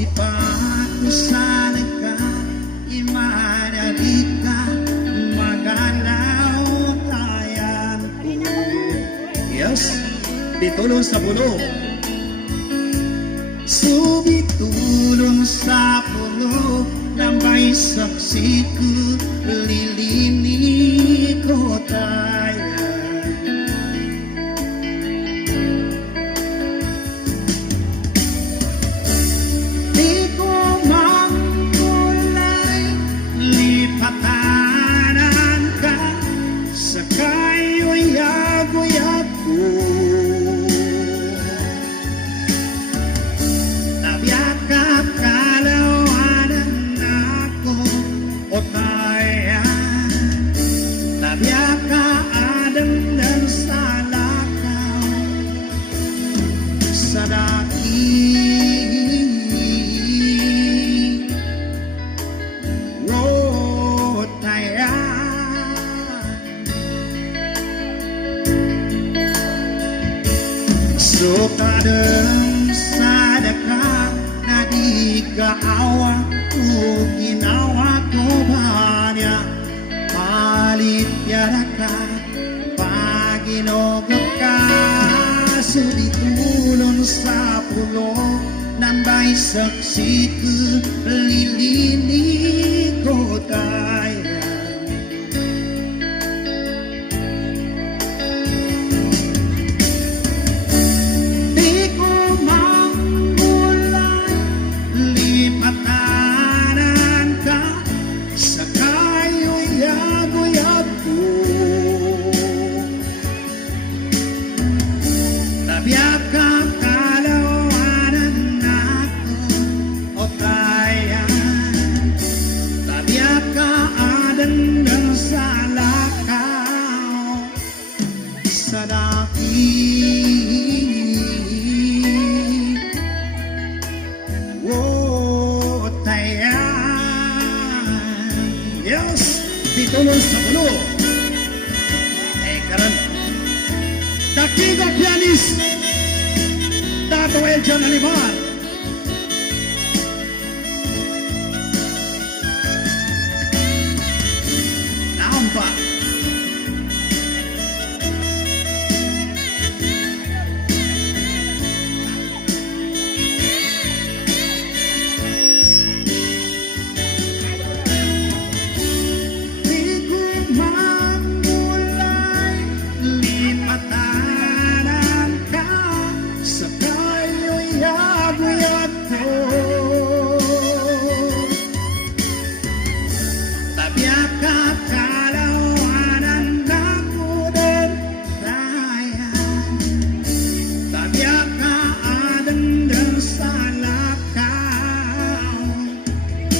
Sipaku sana ka Magalaw tayan Yes, ditulong sa puno. Subitulong sa puno Na may saksi ko Lilini O tayan Nabiyaka adang dan sa lakaw Sa dati Oh, tayan Sukadeng sadaka na di kaawa marakah Panginoong kasunod tulong sa puno ng may saksi ko Tolong sabalo eh karan daki pianis Dato toel jan animal nampak